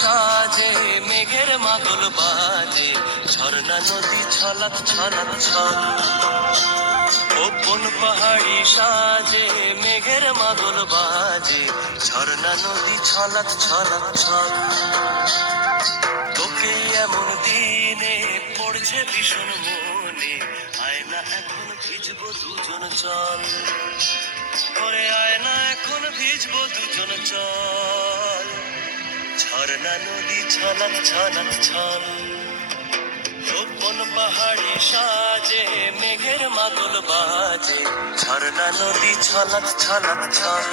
সাজে মেঘের মাদল বাজে, ঝর্ণা নদী ছলাৎ ছলাৎ ছল। ওপন পাহাড়ি সাজে মেঘের মাদল বাজে, ঝর্ণা নদী ছলাৎ ছলাৎ ছল। তোকে এমন দিনে পড়ছে ভীষণ মনে, আয় না এখন ভিজবো দুজন চল। করে আয় না এখন ভিজবো দুজন চল। ঝর্ণা নদী ছলাৎ ছলাৎ ছল। ওপন পাহাড়ি সাজে মেঘের মাদল বাজে, ঝর্ণা নদী ছলাৎ ছলাৎ ছল।